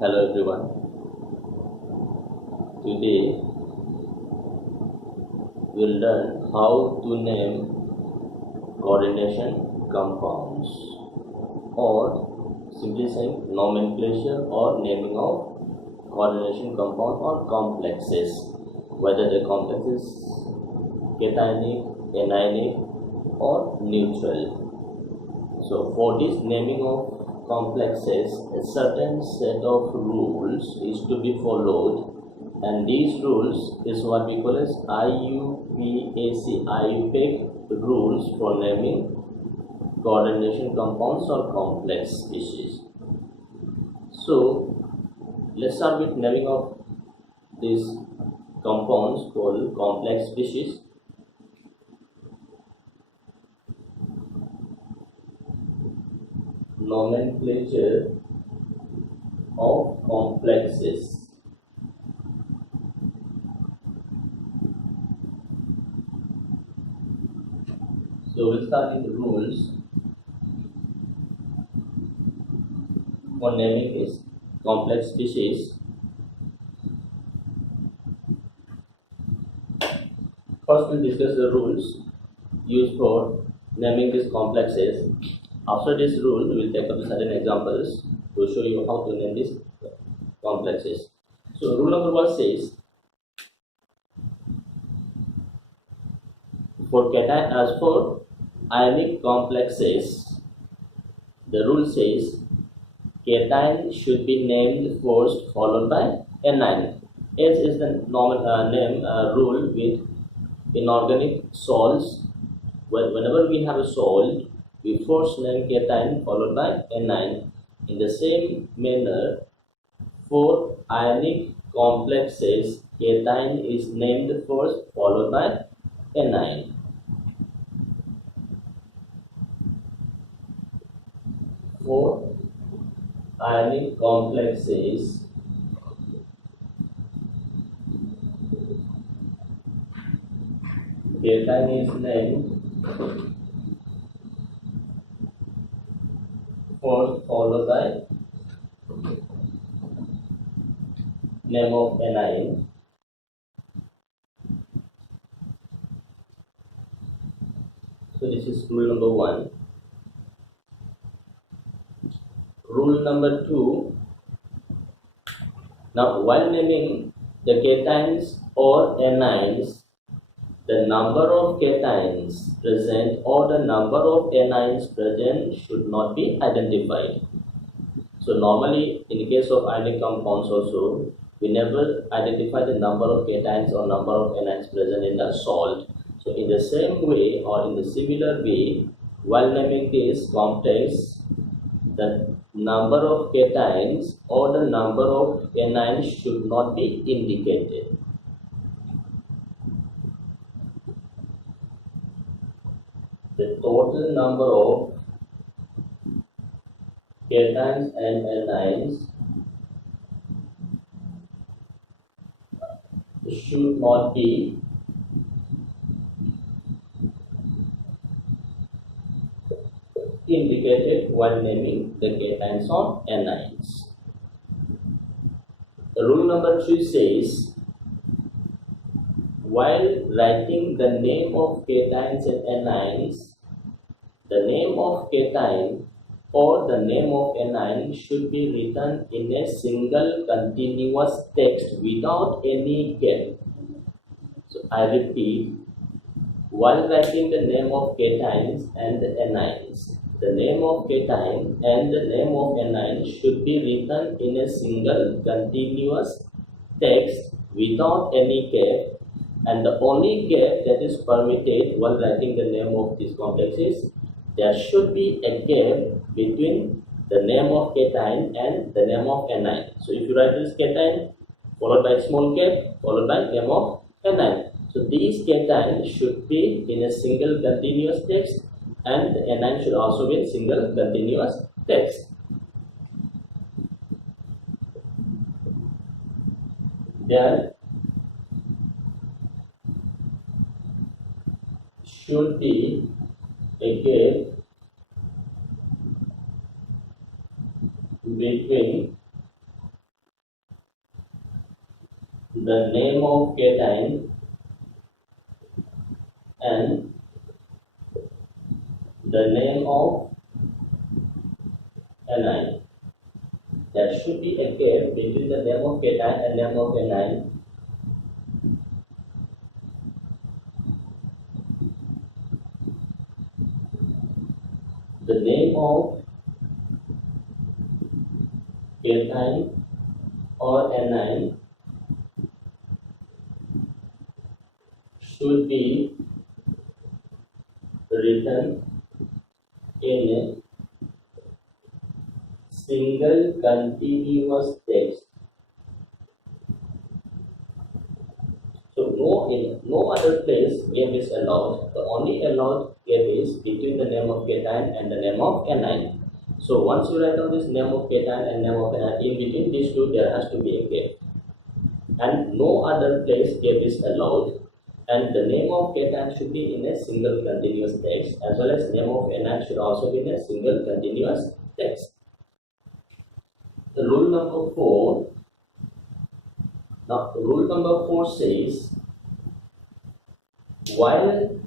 Hello everyone. Today we'll learn how to name coordination compounds, or simply saying nomenclature or naming of coordination compound or complexes, whether the complex is cationic, anionic or neutral. So for this naming of complexes, a certain set of rules is to be followed, and these rules is what we call as IUPAC rules for naming coordination compounds or complex species. So let's start with naming of these compounds called complex species. Nomenclature of complexes. So we'll start with the rules for naming this complex species. First we'll discuss the rules used for naming these complexes. After this rule, we will take up certain examples to show you how to name these complexes. So rule number 1 says, for ionic complexes, the rule says cation should be named first followed by anion. As is the rule with inorganic salts. Whenever we have a salt, we first name cation followed by anion. In the same manner, for ionic complexes, cation is named first followed by anion. For ionic complexes, cation is named first followed by name of anion. So this is rule number 1. Rule number 2. Now while naming the cations or anions, the number of cations present or the number of anions present should not be identified. So normally in the case of ionic compounds also, we never identify the number of cations or number of anions present in the salt. So in the same way or in the similar way, while naming this complex, the number of cations or the number of anions should not be indicated. The total number of cations and anions should not be indicated while naming the cations or anions. The rule number 3 says, while writing the name of cations and anions, the name of cation or the name of anion should be written in a single continuous text without any gap. So I repeat, while writing the name of cations and the anions, the name of cation and the name of anion should be written in a single continuous text without any gap, and the only gap that is permitted while writing the name of these complexes, there should be a gap between the name of cation and the name of anion. So if you write this cation followed by a small gap followed by name of anion, so these cations should be in a single continuous text, and the anion should also be in single continuous text. There should be a gap between the name of cation and the name of anion. There should be a gap between the name of cation and name of anion. The name of cation or anion should be written in a single continuous text. So in no other place gap is allowed. The only allowed gap is between the name of cation and the name of anion. So once you write down this name of cation and name of anion, in between these two there has to be a gap. And no other place gap is allowed. And the name of cation should be in a single continuous text, as well as name of anion should also be in a single continuous text. The rule number 4. Now, rule number 4 says, while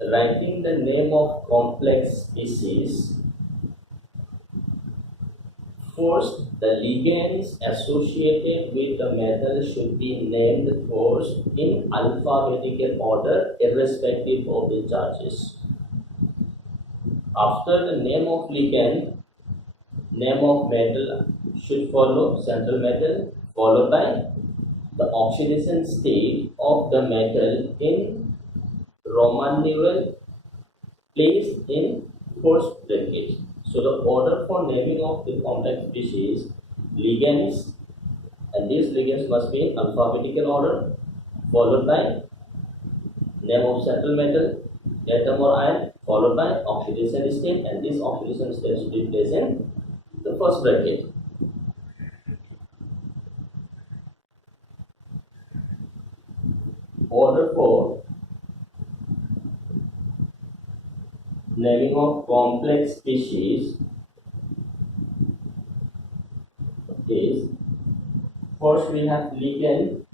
writing the name of complex species, first the ligands associated with the metal should be named first in alphabetical order, irrespective of the charges. After the name of ligand, name of metal should follow, central metal, followed by the oxidation state of the metal in Roman numeral placed in first bracket. So the order for naming of the complex species, ligands, and these ligands must be in alphabetical order, followed by name of central metal, atom or ion, followed by oxidation state, and this oxidation state should be placed in the first bracket. Order for naming of complex species is, first we have ligand,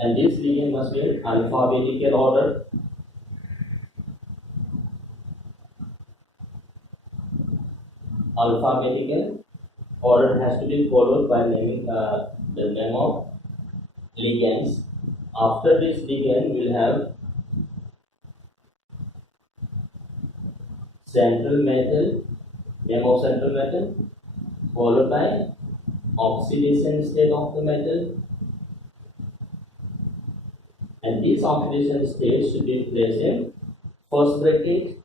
and this ligand must be in alphabetical order. Alphabetical order has to be followed by naming the name of ligands. After this ligand, we'll have central metal, name of central metal, followed by oxidation state of the metal, and this oxidation state should be placed in first bracket,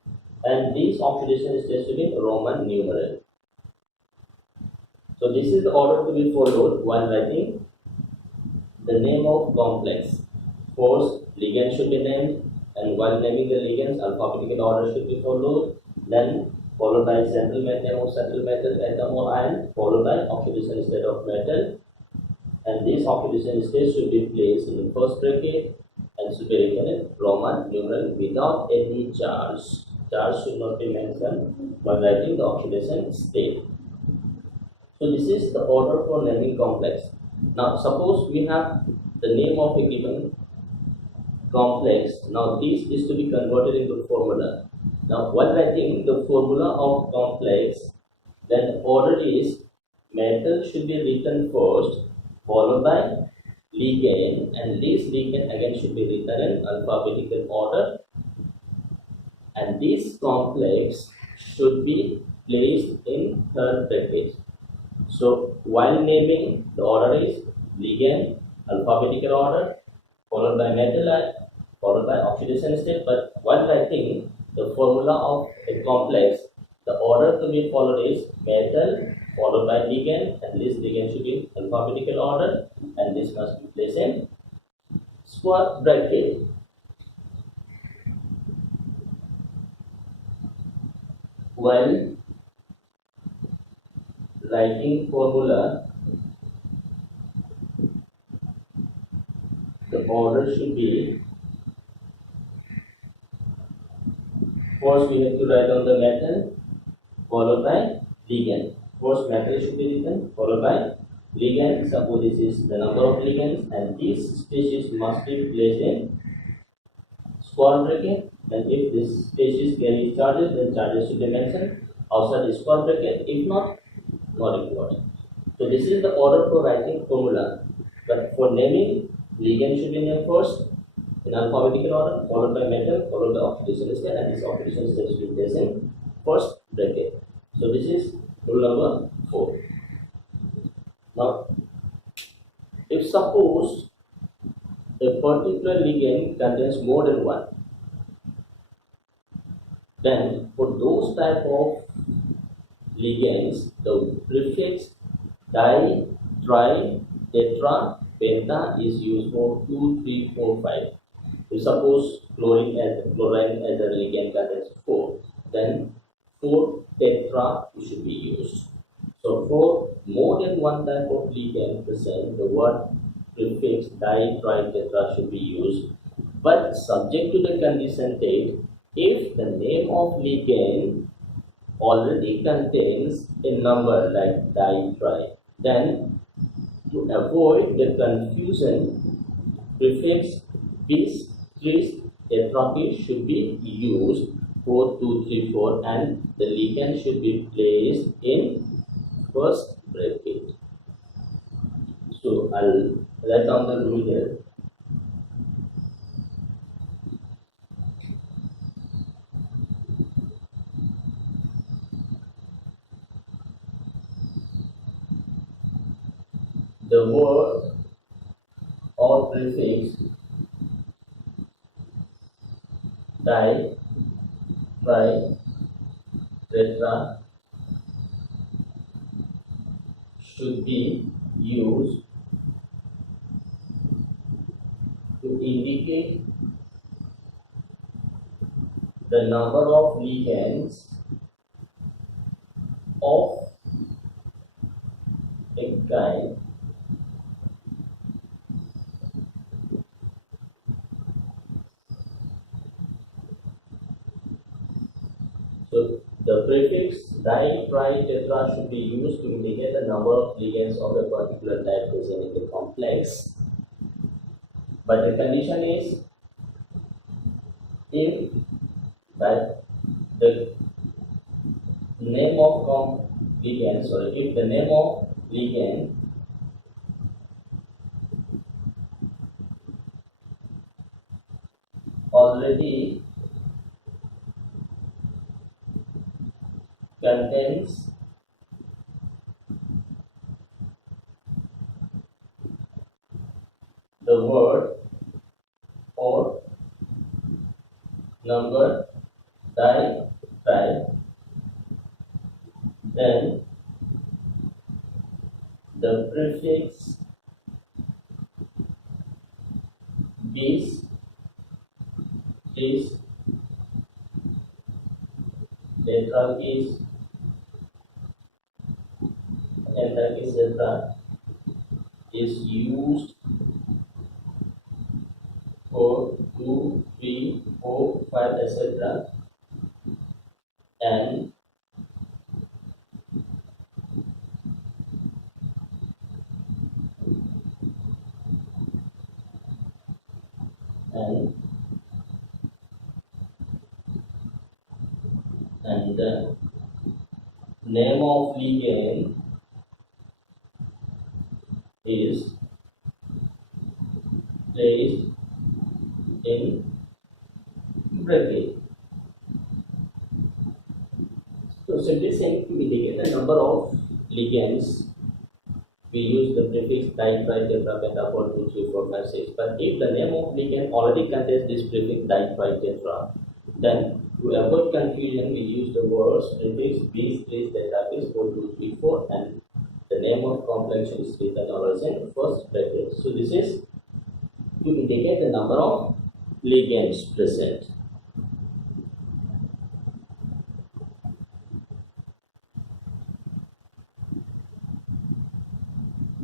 and this oxidation state should be Roman numeral. So this is the order to be followed while writing the name of complex. First, ligand should be named, and while naming the ligands, alphabetical order should be followed. Then followed by central metal, atom or ion, followed by oxidation state of metal, and this oxidation state should be placed in the first bracket and should be written in Roman numeral without any charge. Charge should not be mentioned while writing the oxidation state. So this is the order for naming complex. Now suppose we have the name of a given complex. Now this is to be converted into formula. Now while writing the formula of complex, then the order is metal should be written first, followed by ligand, and this ligand again should be written in alphabetical order, and this complex should be placed in third bracket. So while naming, the order is ligand, alphabetical order, followed by metal, followed by oxidation state. But while writing the formula of a complex, the order to be followed is metal, followed by ligand, and this ligand should be alphabetical order, and this must be placed in square bracket. While writing formula, the order should be, first we have to write down the metal, followed by ligand. First metal should be written, followed by ligand. Suppose this is the number of ligands, and this species must be placed in square bracket. And if this species carries charges, then charges should be mentioned outside the square bracket. If not, not required. So this is the order for writing formula. But for naming, ligand should be named first in alphabetical order, followed by metal, followed by oxidation state, and this oxidation state should be placed in first bracket. So this is rule number 4. Now, if suppose a particular ligand contains more than one, then for those type of ligands, the prefix di, tri, tetra, penta is used for 2, 3, 4, 5. If suppose chlorine as a ligand contains 4, then 4 tetra should be used. So for more than one type of ligand present, the word prefix di, tri, tetra should be used, but subject to the condition that if the name of ligand already contains a number like di, tri, then to avoid the confusion, prefix bis, tris, tetrapis should be used for 2, 3, 4, and the ligand should be placed in first bracket. So I'll write down the rule here. The word or prefix di, tri, tetra should be used to indicate the number of ligands of a kind So the prefix di, tri, tetra should be used to indicate the number of ligands of a particular type present in the complex. But the condition is if that the name of ligand, if the name of ligand already contains the word or number di, tri, then the prefix bis, tris, tetrapis, enthalpis, etc. is used for 2, 3, 4, 5, etc. and the name of ligand is placed in bracket. So simply saying to indicate the number of ligands, we use the prefix di, tri, tetra, penta for 2, 3, 4, 5, 6. But if the name of ligand already contains this prefix di, tri, tetra, then to avoid confusion, we use the words prefix bis, tris, tetrapis for 2, 3, 4, and the name of complex is written always in first bracket. So this is to indicate the number of ligands present.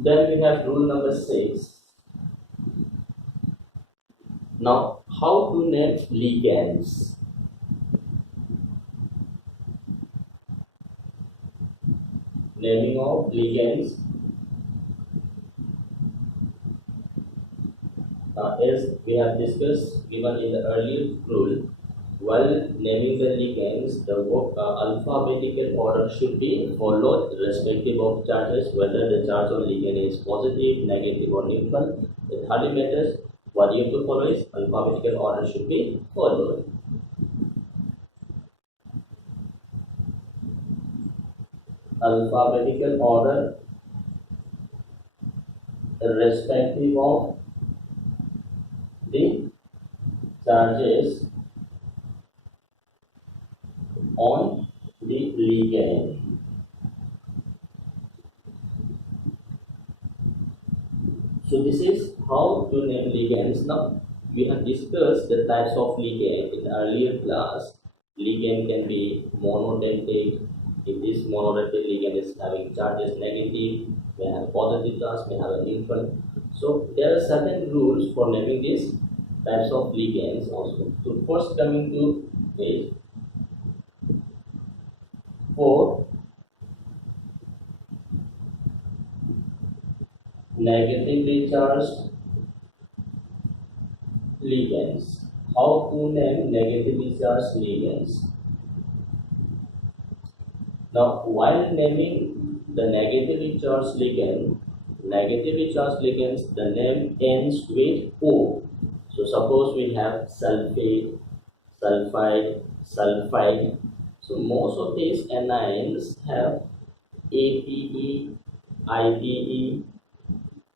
Then we have rule number 6. Now, how to name ligands? Naming of ligands As we have discussed, given in the earlier rule, while naming the ligands, the alphabetical order should be followed respective of charges, whether the charge on ligand is positive, negative, or neutral. It hardly matters. What you have to follow is alphabetical order should be followed. Alphabetical order respective of the charges on the ligand. So this is how to name ligands. Now we have discussed the types of ligand in earlier class. Ligand can be monodentate. If this monodentate ligand is having charges negative, may have positive charge, may have a neutral. So there are certain rules for naming these types of ligands also. So first coming to is for negatively charged ligands. How to name negatively charged ligands? Now, while naming the negatively charged ligands, the name ends with O. So, suppose we have sulfate, sulfide, sulfide. So, most of these anions have APE, IPE,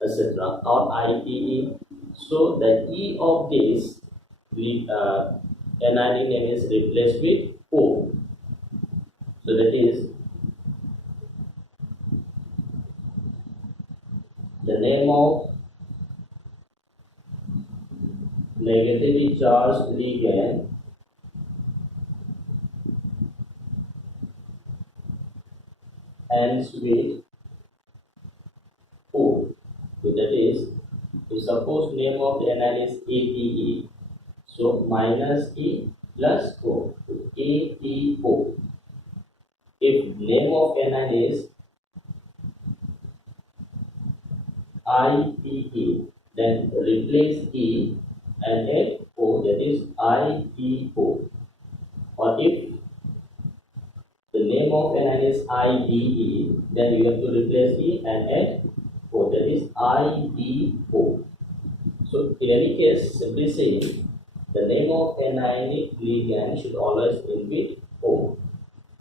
etc. or IPE. So, the E of this anion name is replaced with O. So, that is the name of negatively charged ligand ends with O. So that is, if suppose name of the anion is ATE, so minus E plus O, ATO. If name of anion is IPE, then replace E and add O, that is IPO. Or if the name of anion is IDE, then you have to replace E and add O, that is IDO. So in any case, simply saying the name of anionic ligand should always end with O.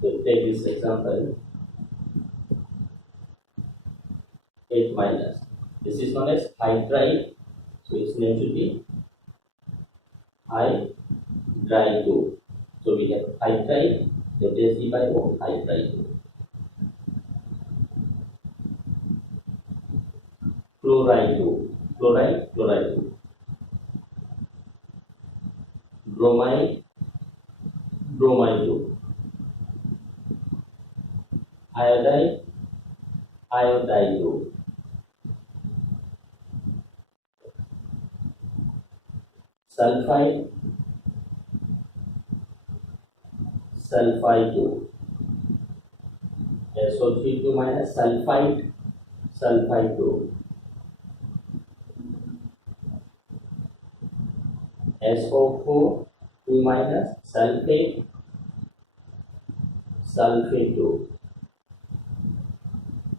So take this example, 8 minus. This is known as hydride, so its name should be hydrido. So we have hydride, replace E by O, hydrido. Chlorido, chloride, chlorido. Bromide, bromido. Iodide, iodido. Sulfide, sulfido. SO3 minus sulfide, sulfido. SO4 2 minus sulfate, sulfato.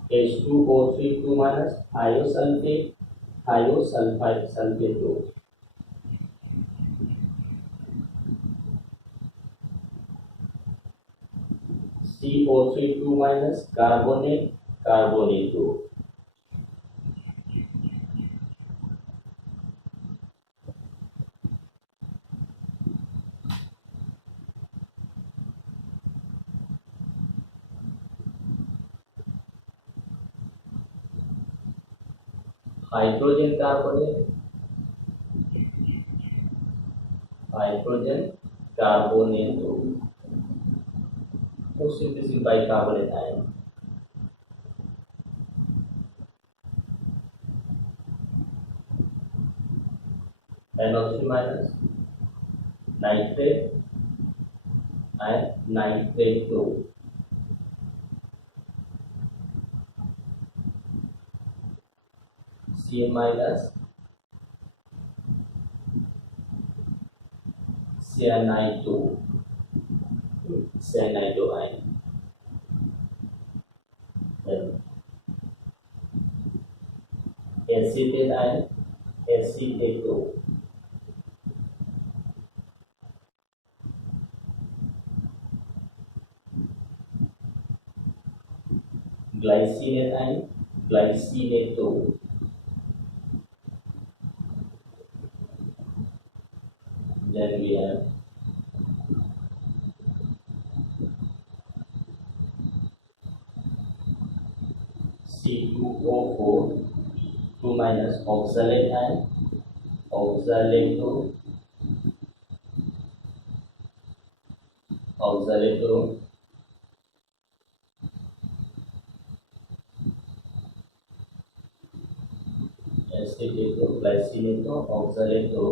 H2O3 2 minus thiosulfate, thiosulfite, sulfato. CO3 2 minus carbonate, carbonato. Hydrogen carbonate, hydrogen carbonato. So simply bicarbonate ion. NO3 minus nitrate and nitrate 2. Cl minus cyanidoine. Then acetyl acetate, glycinato. Then we have C2O4, 2 minus oxalate ion, oxalato, oxalato, acetato, glycinato, oxalato,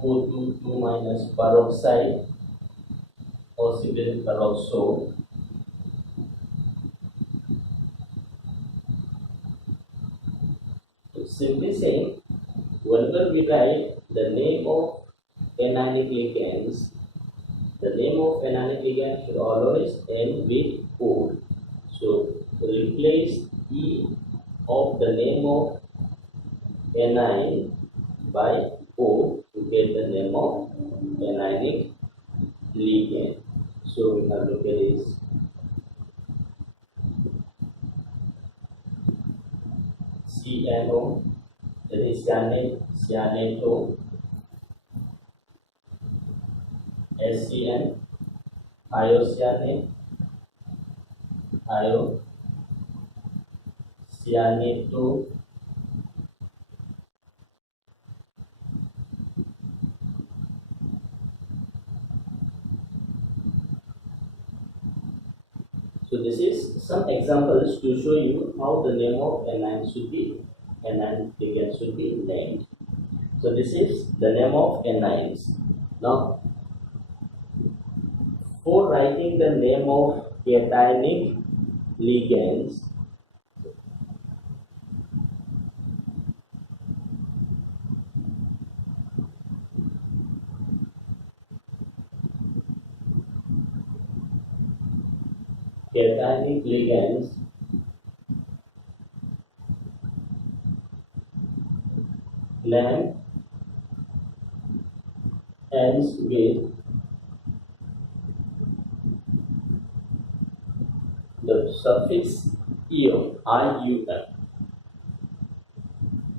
O2, 2 minus peroxide, possible peroxo, simply saying, whenever we write the name of anionic ligands, the name of anionic ligand should always end with O. So replace E of the name of anion by O to get the name of anionic ligand. So we have look at this CNO, that is cyanate, cyanato, SCN, iocyanate, iocyanate, so this is some examples to show you how the name of anion ligand should be named. So this is the name of anions. Now, for writing the name of cationic ligands, name ends with the suffix ium.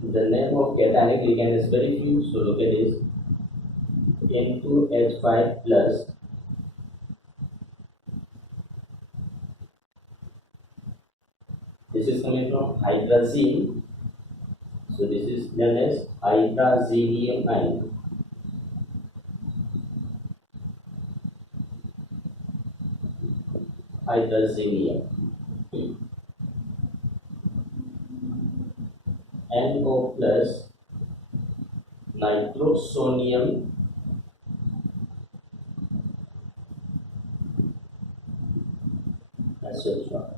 The name of cationic ligand is very few, so look at this. N2H5 plus this is coming from hydrazine, so this is known as hydrazinium ion. Hydrazinium. NO plus nitrosonium etc.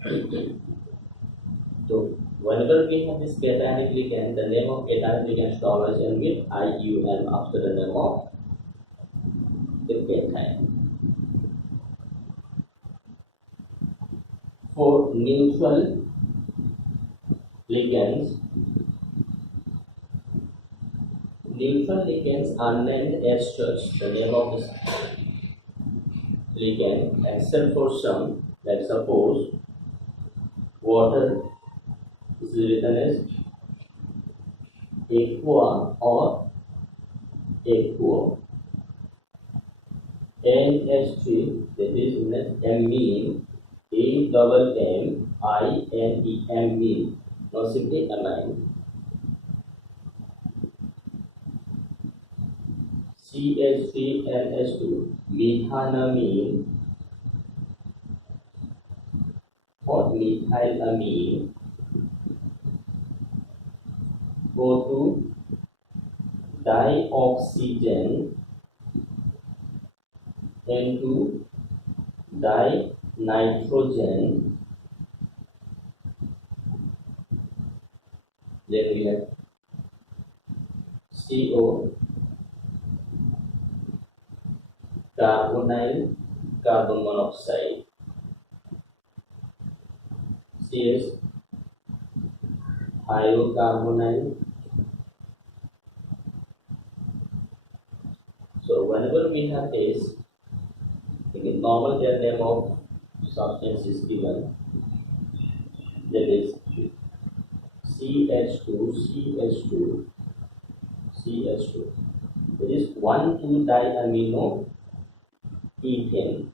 So whenever we have this cationic ligand, the name of cationic ligand should always end with IUM after the name of the cation. For neutral ligands are named as such, the name of this ligand, except for some, like suppose water is written as aqua or aqua. NH3, that is known as amine, AMMINE, amine, not simply amine. CH3NH2, methanamine, or methylamine go to dioxygen into dinitrogen. Then we have CO, carbonyl carbon monoxide, CS, thiocarbonyl. So whenever we have this, in the normal their name of substance is given, that is CH2, CH2, CH2. That is 1,2-diamino ethane.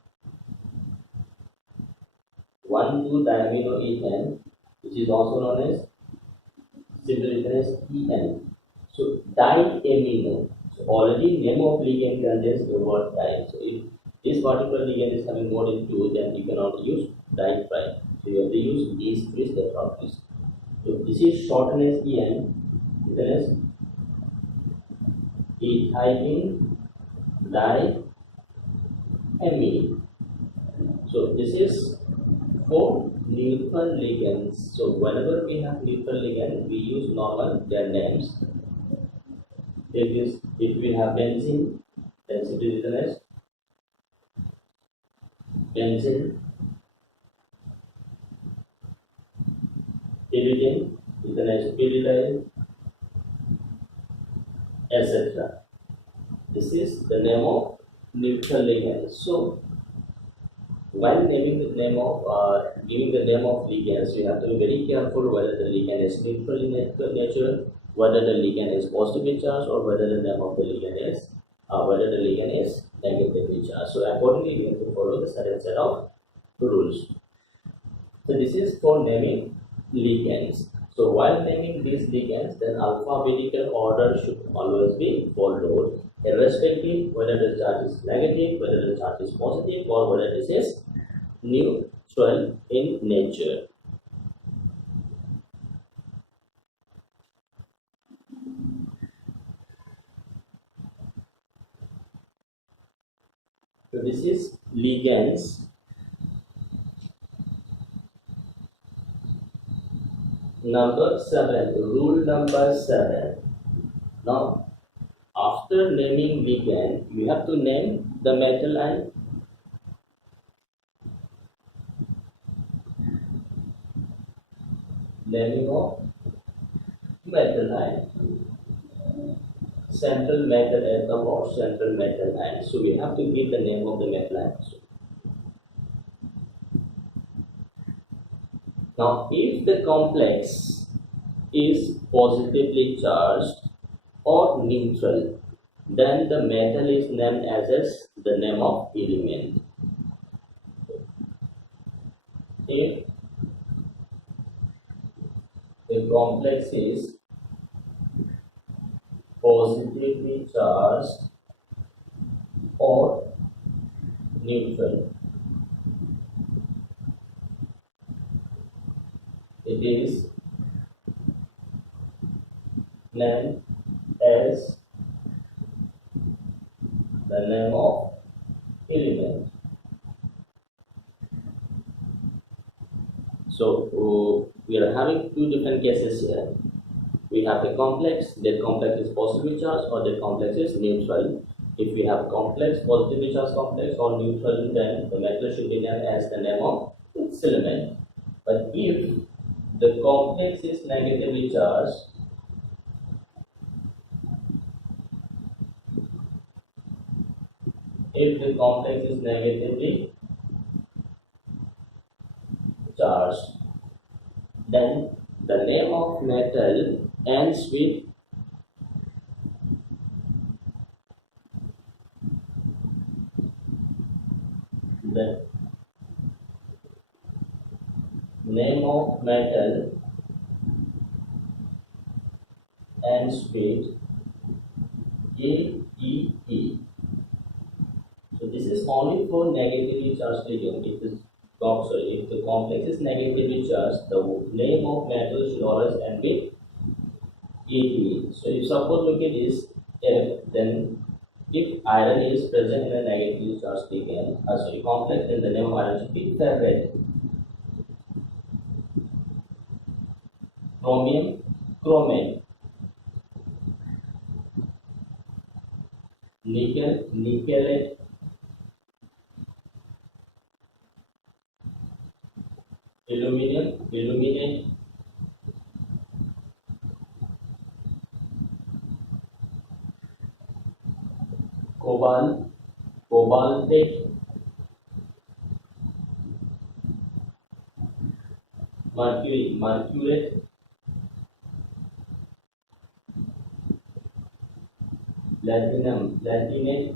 1,2-diamino ethane, which is also known as simply written as EN. So diamino. So already name of ligand contains the word di. So if this particular ligand is having more than two, then you cannot use diprime. So you have to use these three step properties. So this is shortened as EN, written as ethylene diamine. So this is for neutral ligands. So whenever we have neutral ligand, we use normal their names. If we have benzene, then simply written as benzene, pyridine, written as pyridyl, etc. This is the name of neutral ligand. So while naming the name of giving the name of ligands, you have to be very careful whether the ligand is neutral in nature, whether the ligand is positively charged, or whether the name of the ligand is negatively charged. So accordingly, we have to follow the certain set of rules. So this is for naming ligands. So while naming these ligands, then alphabetical order should always be followed, irrespective whether the charge is negative, whether the charge is positive, or whether this is neutral in nature. So this is ligands. Number 7, rule number 7. Now, after naming ligand, you have to name the metal and naming of metal ion. Central metal atom or central metal ion. So we have to give the name of the metal ion. Now, if the complex is positively charged or neutral, then the metal is named as the name of element. If the complex is positively charged or neutral, it is named as the name of element. So we are having two different cases here. We have the complex, that complex is positively charged or that complex is neutral. If we have complex, positively charged complex or neutral, then the metal should be named as the name of its element. But if the complex is negatively charged, then the name of metal ends with the name of metal ends with AEE. So this is only for negatively charged ligand. if the complex is negatively charged, the name of metal should always end with Et. So if suppose look at this, then if iron is present in a negatively charged complex, then the name of iron should be ferrite. Chromium, chromate. Nickel, nickelate. Aluminum, aluminate. Cobalt, cobaltate. Mercury, mercurate. Platinum, platinate.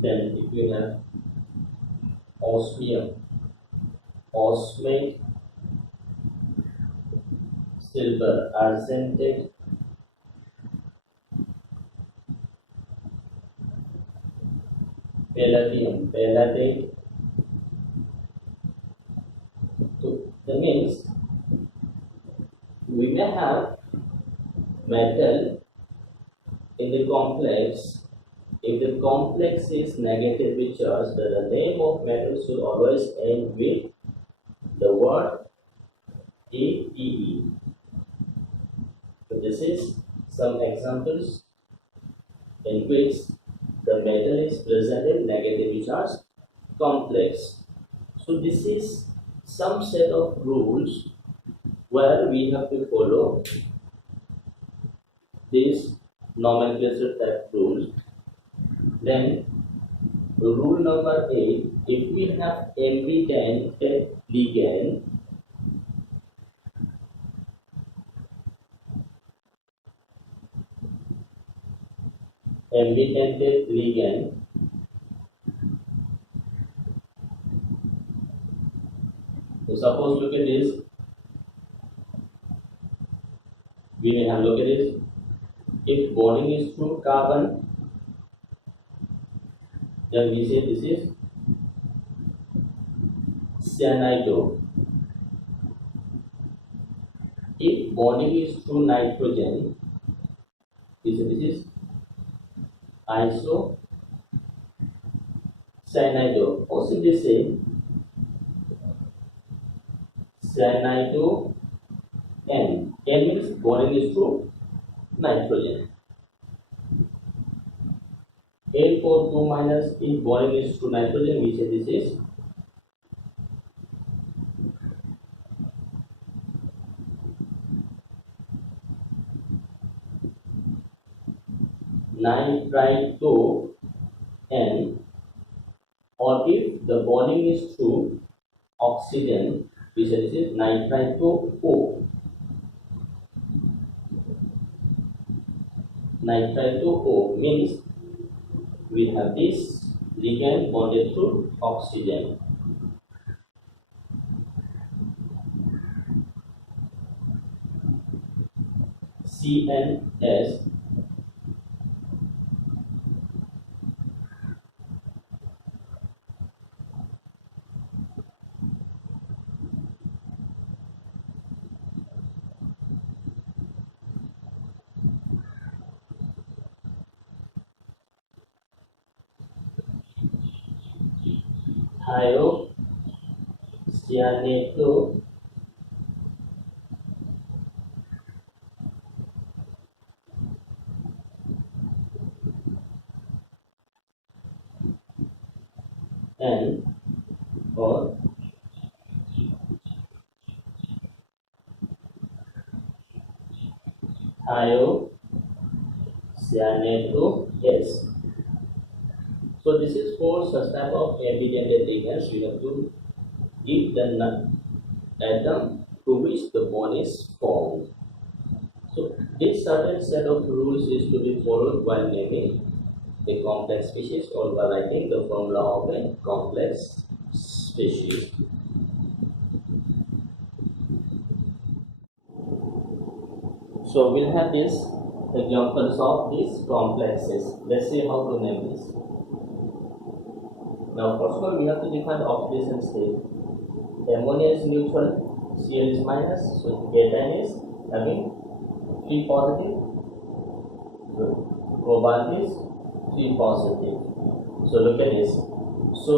Then if you have osmium, osmate, silver, argentate, palladium, palladate. So that means we may have metal in the complex. If the complex is negatively charged, then the name of metal should always end with the word ATE. So this is some examples in which the metal is present in negatively charged complex. So this is some set of rules where we have to follow these nomenclature type rules. Then rule number 8, if we have ambidextrous ligand, so suppose look at this, we may have look at this, if bonding is through carbon, then we say this is cyanide. If bonding is through nitrogen, we say this is isocyanide, or simply say cyanido N. N means bonding is through nitrogen. N42 minus, if bonding is through nitrogen, we say this is nitrito N, or if the bonding is through oxygen, we say this is nitrito O. Nitrito O means we have this ligand bonded through oxygen. CNS thiocyanate N, or thiocyanate S. So this is for such type of ambidextrous ligands. We have to give the atom to which the bond is formed. So This certain set of rules is to be followed while naming a complex species or by writing the formula of a complex species. So we'll have these examples of these complexes. Let's see how to name this. Now first of all we have to define the oxidation state. Ammonia is neutral, Cl is minus, so cation is having 3 positive, so cobalt is 3 positive. So look at this. So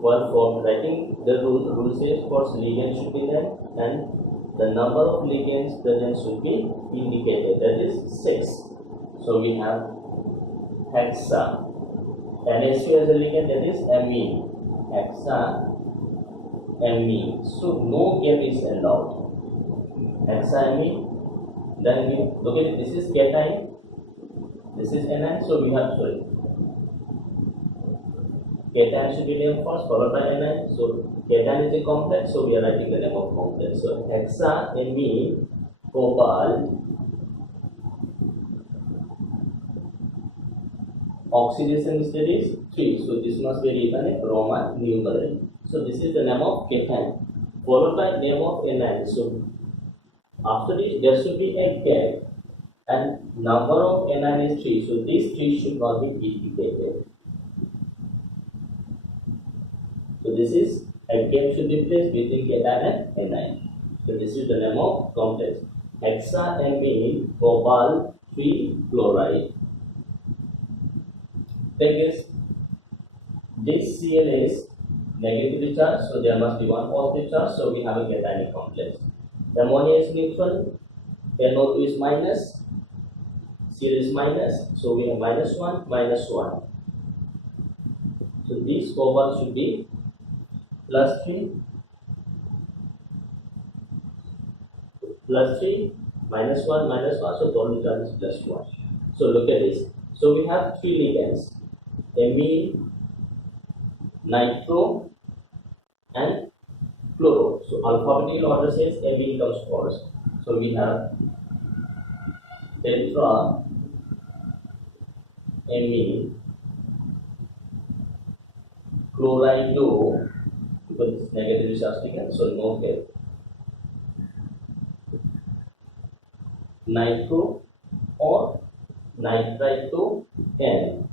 while for writing the rule says first ligand should be there and the number of ligands present should be indicated, that is 6. So we have hexa, NH2 as a ligand, that is amine, hexa amine. So no gap is allowed. Hexaamine. Then we look at it. This is cation, this is anion. So we have cation should be named first, followed by anion. So cation is a complex, so we are writing the name of complex. So hexaamine cobalt oxidation state is 3. So this must be written in Roman numeral. So this is the name of cation, followed by name of anion. So after this there should be a gap and number of anion is 3. So these 3 should not be indicated. So this is a gap should be placed between cation and anion. So this is the name of complex. Hexaamine cobalt 3 chloride. This Cl is negatively charged, so there must be one positive charge, so we have a cationic complex. Ammonia is neutral, NO2 is minus, Cl is minus, so we have -1, -1. So this cobalt should be +3, +3, -1, -1, so total charge is +1. So look at this. So we have 3 ligands, amine, nitro and chloro. So alphabetical order says amine comes first. So we have tetra amine chlorido, because it's negatively charged again, so no care. Nitro or nitrito N.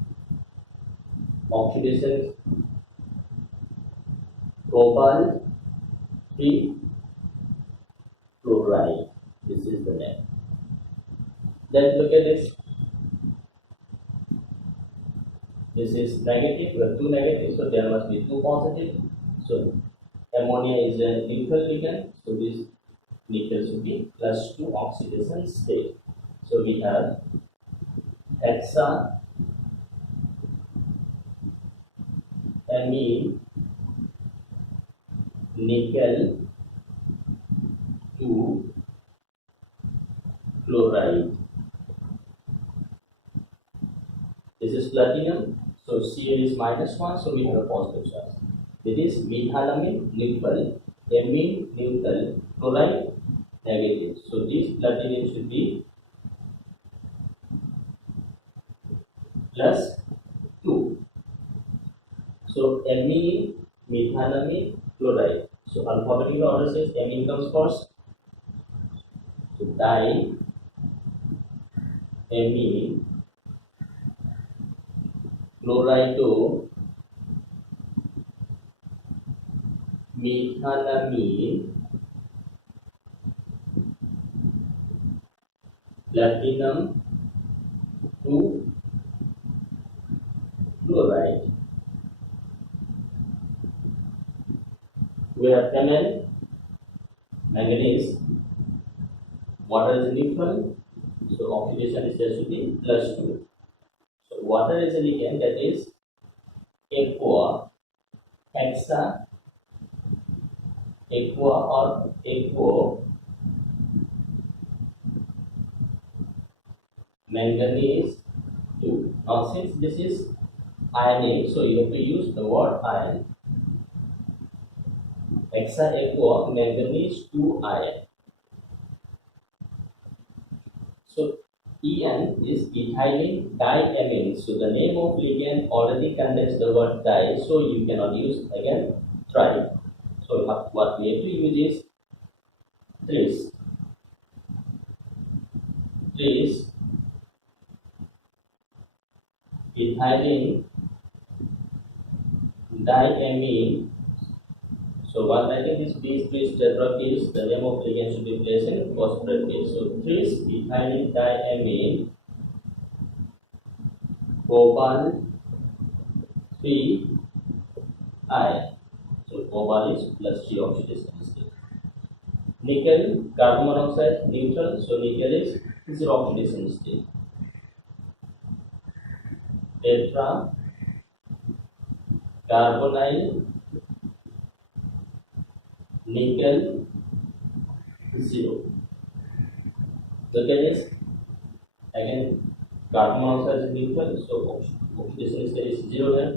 Oxidation cobalt 3 chloride. This is the name. Then look at this. This is negative. We have 2 negatives, so there must be 2 positive. So ammonia is a neutral ligand, so this nickel should be +2 oxidation state. So we have hexa amine nickel 2 chloride. This is platinum, so Cl is -1, so we have a positive charge. It is methylamine neutral, amine neutral, chloride negative. So this platinum should be +2. So amine, methylamine, chloride. So alphabetical order says amine comes first. So di amine chlorido methylamine platinum 2 chloride. We have Mn, manganese, water is neutral, so oxidation is there should be +2. So water is a ligand, that is aqua, hexa, aqua or aquo, manganese 2. Now since this is ionic, so you have to use the word ion. Hexa aqua manganese 2 ion. So En is ethylene diamine. So the name of ligand already contains the word di, so you cannot use again tri. So what we have to use is tris. Tris ethylene diamine. So while writing this tris tetraphase, the name of ligand should be placed in phosphorus phase. So tris ethylene diamine cobalt 3I. So cobalt is plus 3 oxidation state. Nickel carbon monoxide neutral. So nickel is 0 oxidation state. Tetra carbonyl nickel 0. Look at this again. Carbon monoxide is neutral, so oxidation state is 0 then.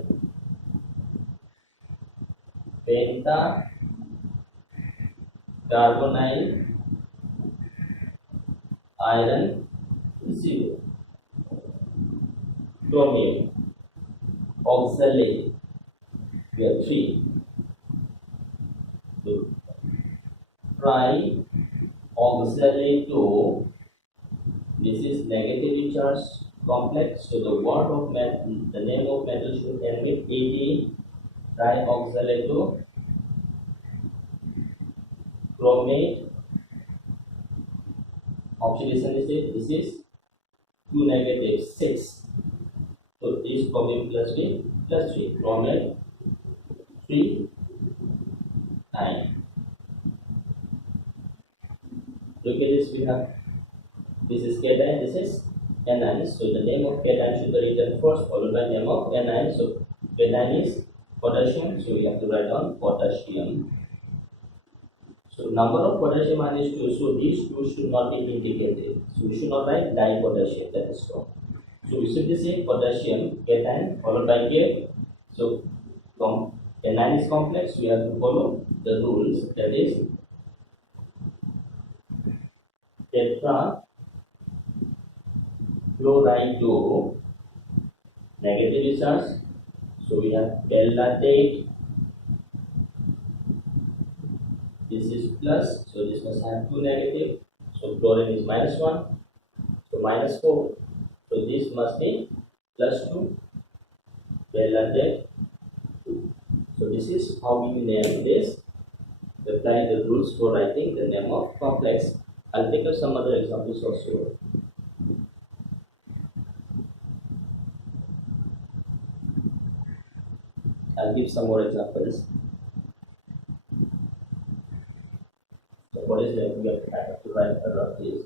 Penta carbonyl iron 0. Chromium oxalate we have 3. So trioxalato, this is negatively charged complex, so the word of the name of metal should end with AD. Trioxalato chromate oxidation state, this is 2 negative 6. So this chromium plus 3 plus 3 chromate 3 9. Look at this, we have this is cation, this is anion. So the name of cation should be written first, followed by name of anion. So cation is potassium, so we have to write down potassium. So number of potassium ion is 2, so these two should not be integrated. So we should not write dipotassium, that is wrong. So we should say potassium cation followed by K. So anion is complex, we have to follow the rules, that is tetra chloride negatively charged, so we have deltate, this is plus, so this must have 2 negative, so chlorine is -1, so -4, so this must be +2, deltate 2. So this is how we name this, apply the rules for writing the name of complex. I'll take up some other examples also. I'll give some more examples. So what is that we have to write a rough list.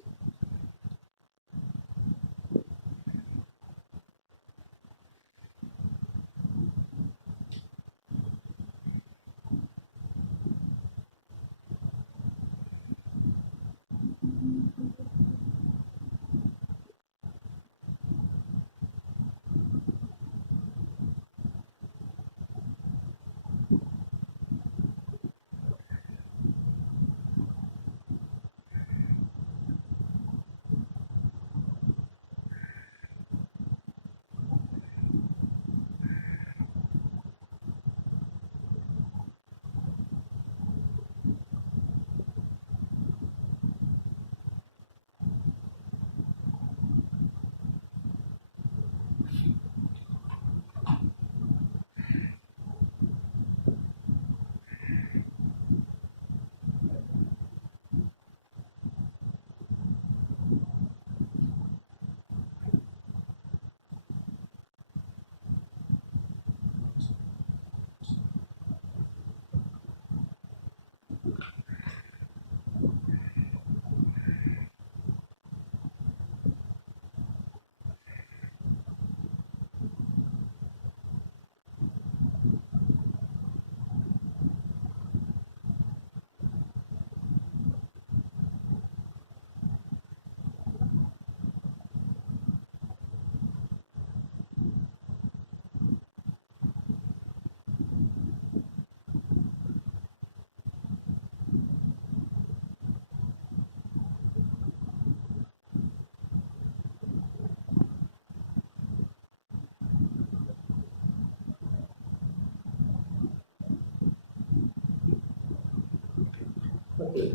Okay,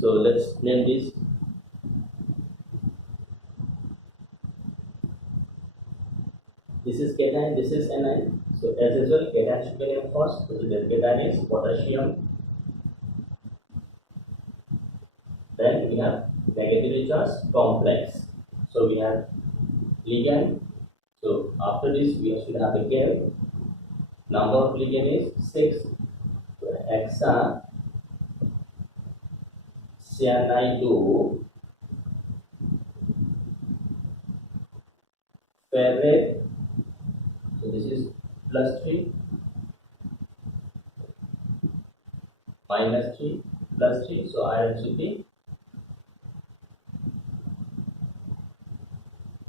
so let's name this. This is cation, this is anion. So as usual, cation should be named first. So the cation is potassium. Then we have negatively charged complex. So we have ligand. So after this, we should have a game. Number of ligand is 6. So hexa cyanide ferrate. So this is +3, -3, +3. So iron should be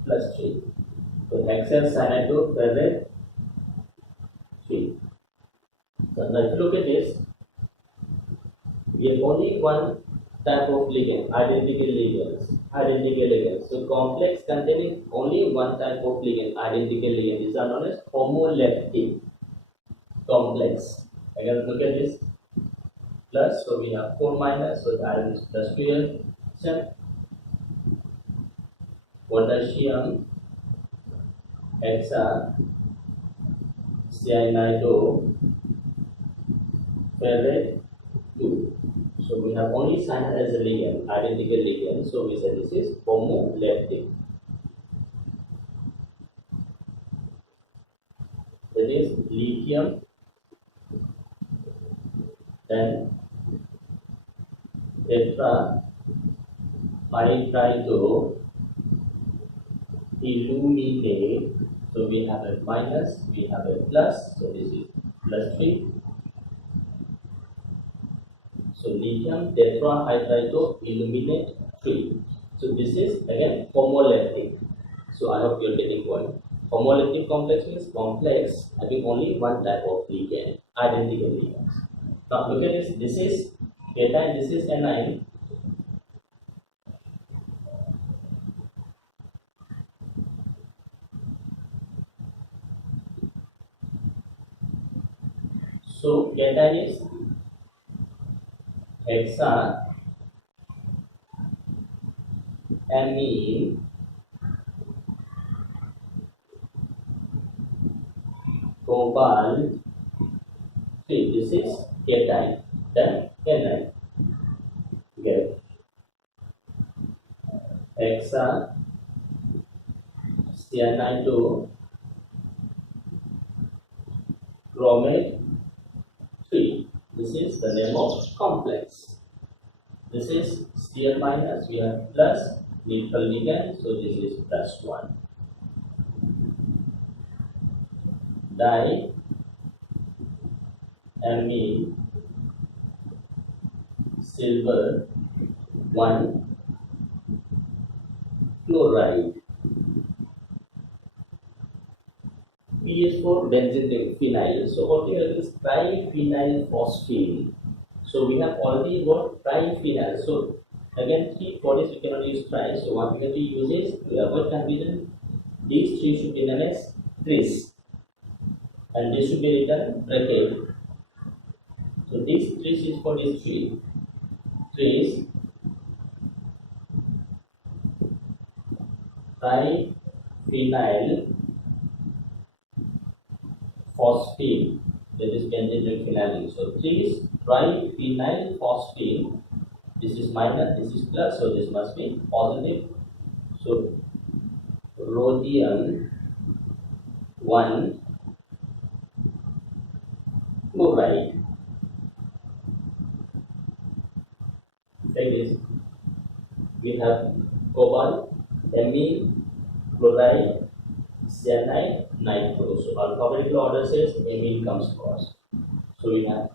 +3. So hexacyanide ferrate 3. So now if you look at this, we have only one type of ligand, identical ligands. Identical ligands. So complex containing only one type of ligand, identical ligand. These are known as homoleptic complex. Again, look at this. Plus, so we have 4 minus, so the iron is +12. Potassium hexa cyanido ferrate 2. So we have only cyanide as a ligand, identical ligand. So we say this is homoleptic. That is lithium, then tetrahydrido illuminate. So we have a minus, we have a plus. So this is +3. So lithium tetrahydrido illuminate 3. So this is again homoleptic. So I hope you are getting point. Homoleptic complex means complex having only one type of ligand, identical ligands. Now look at this. This is cation, this is anion. So cation is hexa amine cobalt 3. This is cation. Then anion. Get hexa cyanido chromate 3. This is the name of complex. This is Cl minus, we have plus neutral ligand, so this is +1. Diamine silver 1 chloride. PH4 benzene phenyl. So altogether it is triphenylphosphine. So we have already got triphenyl. So again 3 for this we cannot use tri. So what we have to use is to avoid confusion. These 3 should be known as tris. And this should be written bracket. So this tris is for this 3. Tris triphenyl phosphine, that is benzene phenyl. So 3 is triphenyl phosphine. This is minus, this is plus, so this must be positive. So rhodium 1 chloride. Like this, we have cobalt, amine, chloride, cyanide, nitro. So alphabetical order says amine comes first. So we have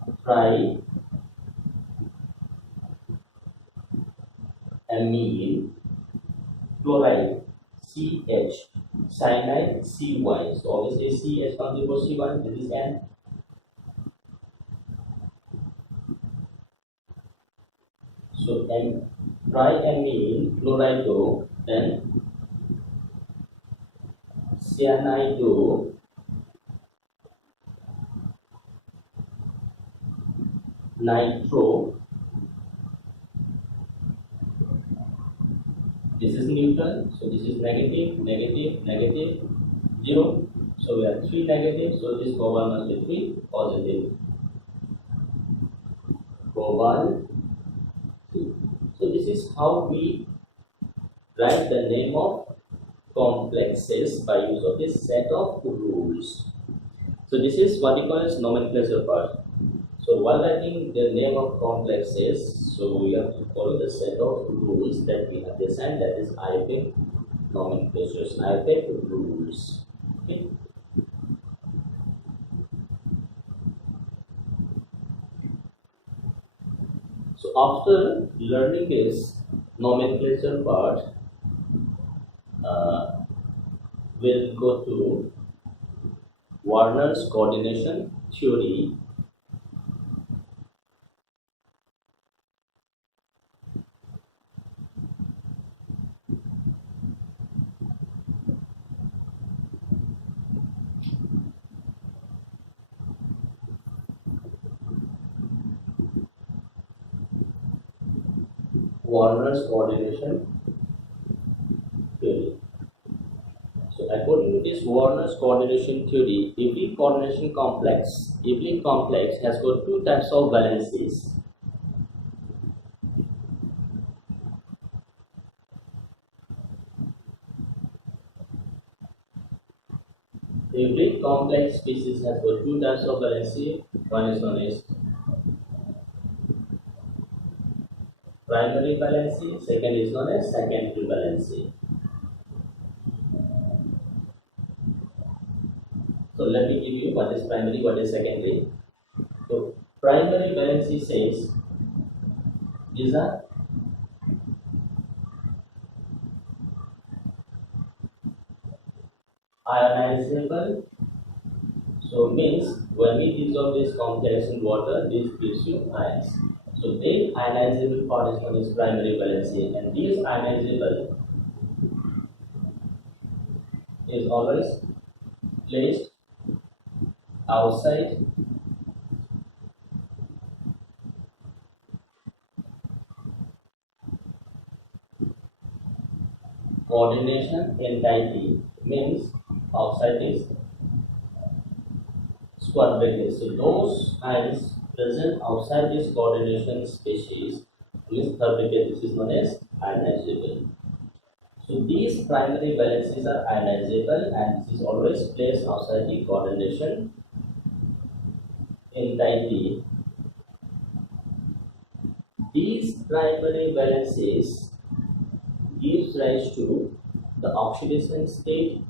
amine, chloride, CH, cyanide, CY. So obviously CH comes before CY, this is N. So triamine, chlorido, then cyanido, nitro, this is negative, negative, negative, 0. So we have 3 negative, so this cobalt must be 3 positive. Cobalt 2. So this is how we write the name of complexes by use of this set of rules. So this is what we call as nomenclature part. So while writing the name of complexes, so we have to follow the set of rules that we have designed, that is IPEC nomenclatures, IPEC rules. Okay. So after learning this nomenclature part, we'll go to Warner's coordination theory. Warner's coordination theory. So according to this Warner's coordination theory, every coordination complex, has got two types of valencies. Every complex species has got two types of valency. One is known as primary valency, second is known as secondary valency. So let me give you what is primary, what is secondary. So primary valency says these are ionizable. So means when we dissolve this complex in water, this gives you ions. So the ionizable part is known as primary valency, and this ionizable is always placed outside coordination entity, means outside is square bracket. So those ions present outside this coordination species, means third bracket, this is known as ionizable. So these primary valencies are ionizable, and this is always placed outside the coordination entity. These primary valencies gives rise to the oxidation state,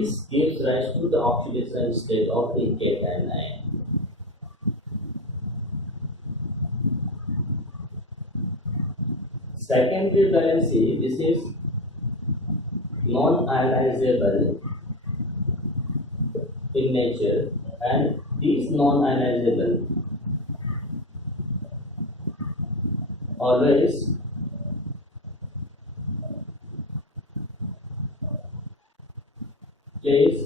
this gives rise to the oxidation state of the cation ion. Secondary valency, this is non-ionizable in nature, and these non-ionizable always place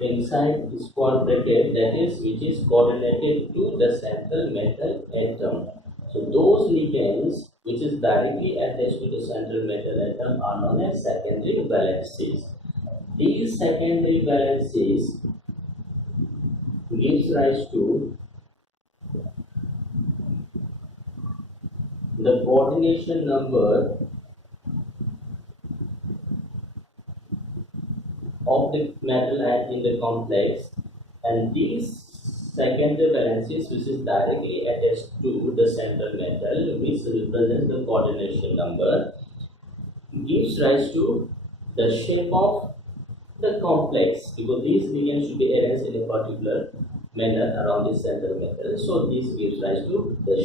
inside square bracket, that is which is coordinated to the central metal atom. So those ligands which is directly attached to the central metal atom are known as secondary valencies. These secondary valencies gives rise to the coordination number of the metal atom in the complex, and these secondary valencies which is directly attached to the central metal, which represents the coordination number, gives rise to the shape of the complex, because these ligands should be arranged in a particular manner around the central metal. So this gives rise to the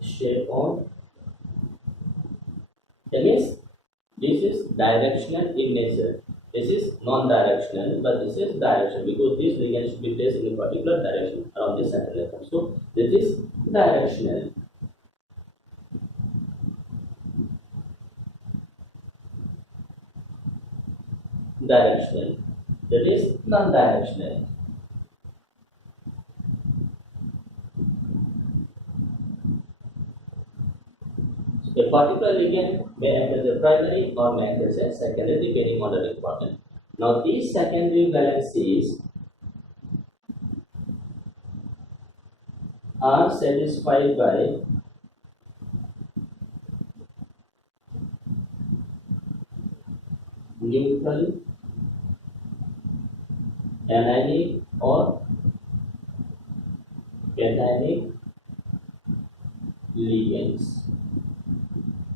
shape on. That means this is directional in nature. This is non-directional, but this is directional because these ligands should be placed in a particular direction around the central atom. So this is directional. Directional. That is non-directional. A particular ligand may act as a primary or may act as a secondary depending on the requirement. Now these secondary valencies are satisfied by neutral, anionic or cationic ligands.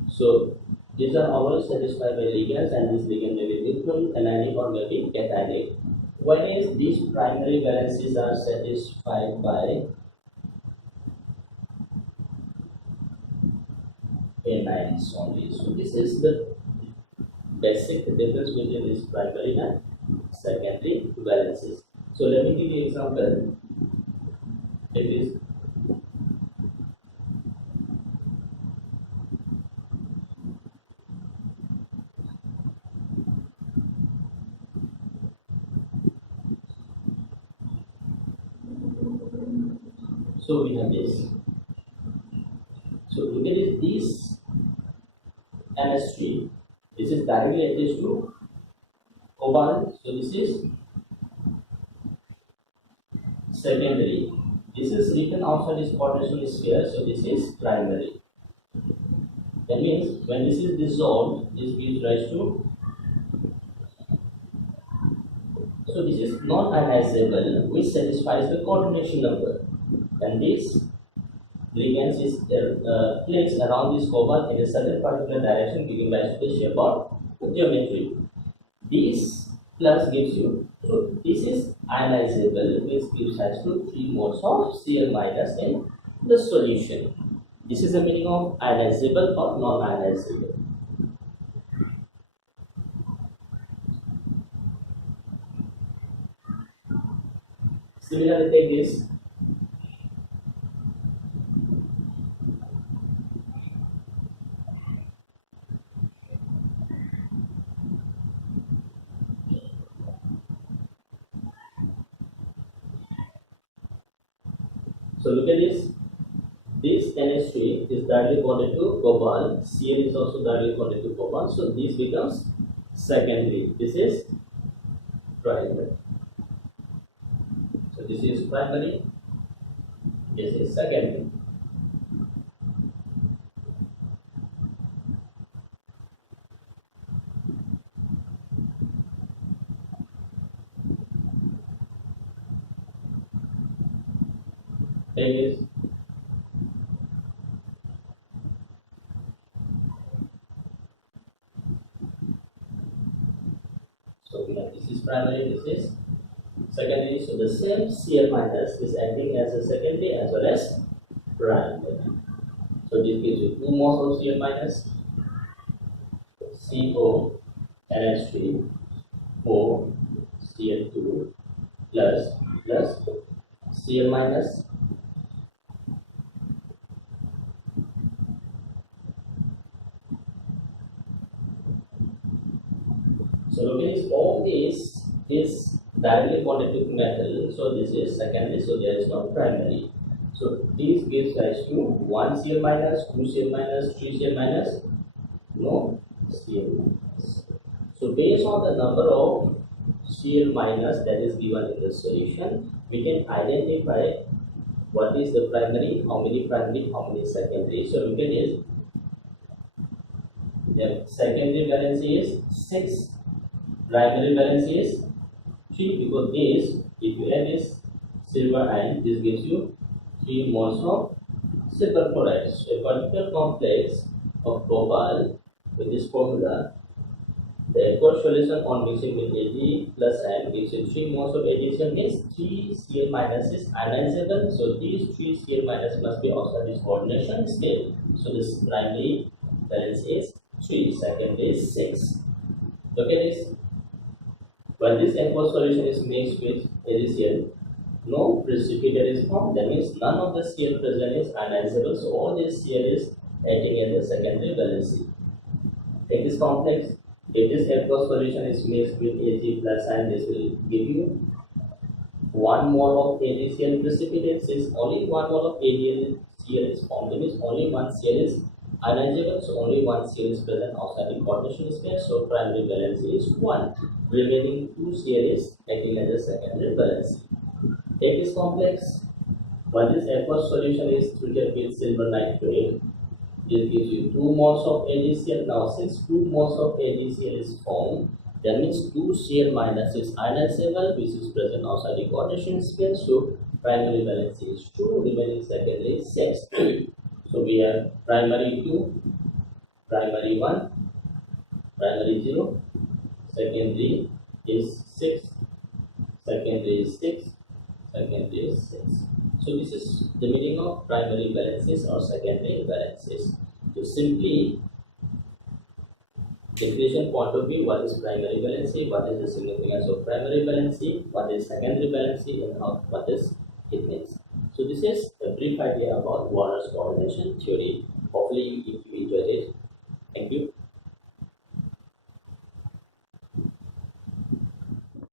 So these are always satisfied by ligands, and this ligand may be neutral, anionic or may be cationic. Whereas these primary valencies are satisfied by anions only. So this is the basic difference between this primary and secondary valencies. So let me give you an example. It is so we have this. So look at it, this NH3. This is directly attached to cobalt. So this is secondary. This is written outside this coordination sphere. So this is primary. That means when this is dissolved, this gives rise to. So this is non-ionizable, which satisfies the coordination number, and this ligands is placed around this cobalt in a certain particular direction, giving rise to the shape or geometry. This plus gives you, so this is ionizable, which gives rise to 3 moles of Cl minus in the solution. This is the meaning of ionizable or non-ionizable. Similarly, take this. So look at this. This NH3 is directly bonded to cobalt. Cl is also directly bonded to cobalt. So this becomes secondary. This is primary. So this is primary. This is secondary. Take this. So we have this is primary, this is secondary. So the same Cl minus is acting as a secondary as well as primary. So this gives you 2 moles of Cl minus, CO, NH3, 4, Cl2 plus Cl minus. So look at this, all this is directly bonded to metal, so this is secondary, so there is no primary. So this gives rise to 1 Cl minus, 2 Cl minus, 3 Cl minus, no Cl minus. So based on the number of Cl minus that is given in the solution, we can identify what is the primary, how many primary, how many secondary. So look at this. The secondary valency is 6. Primary valency is 3, because this, if you add this silver ion, this gives you 3 moles of silver chloride. So a particular complex of cobalt with this formula, the aqueous solution on mixing with Ag plus ion gives you 3 moles of addition, means 3 Cl minus is ionizable. So these 3 Cl minus must be outside this coordination state. So this primary valency is 3, secondary is 6. Look at this. When this aqueous solution is mixed with HCl, no precipitate is formed. That means none of the Cl present is ionizable. So all this Cl is acting as a secondary valency. Take this complex. If this aqueous solution is mixed with Ag plus ion, this will give you 1 mole of AgCl precipitates is only 1 mole of AgCl is formed. That means only one Cl is ionizable, so only one Cl is present outside the coordination sphere. So primary valency is 1. Remaining 2 Cl is acting as a secondary valency. Take this complex. When this aqueous solution is treated with silver nitrate, this gives you 2 moles of AgCl. Now, since 2 moles of AgCl is formed, that means 2 Cl minus is ionizable, which is present outside the coordination sphere. So, primary valency is 2, remaining secondary is 6. So, we have primary 2, primary 1, primary 0, secondary is 6, secondary is 6, secondary is 6. So this is the meaning of primary valencies or secondary valencies. So simply, definition point of view, what is primary valency, what is the significance of primary valency, what is secondary valency, and what is it means. So this is a brief idea about Warner's coordination theory. Hopefully, if you enjoyed it, thank you.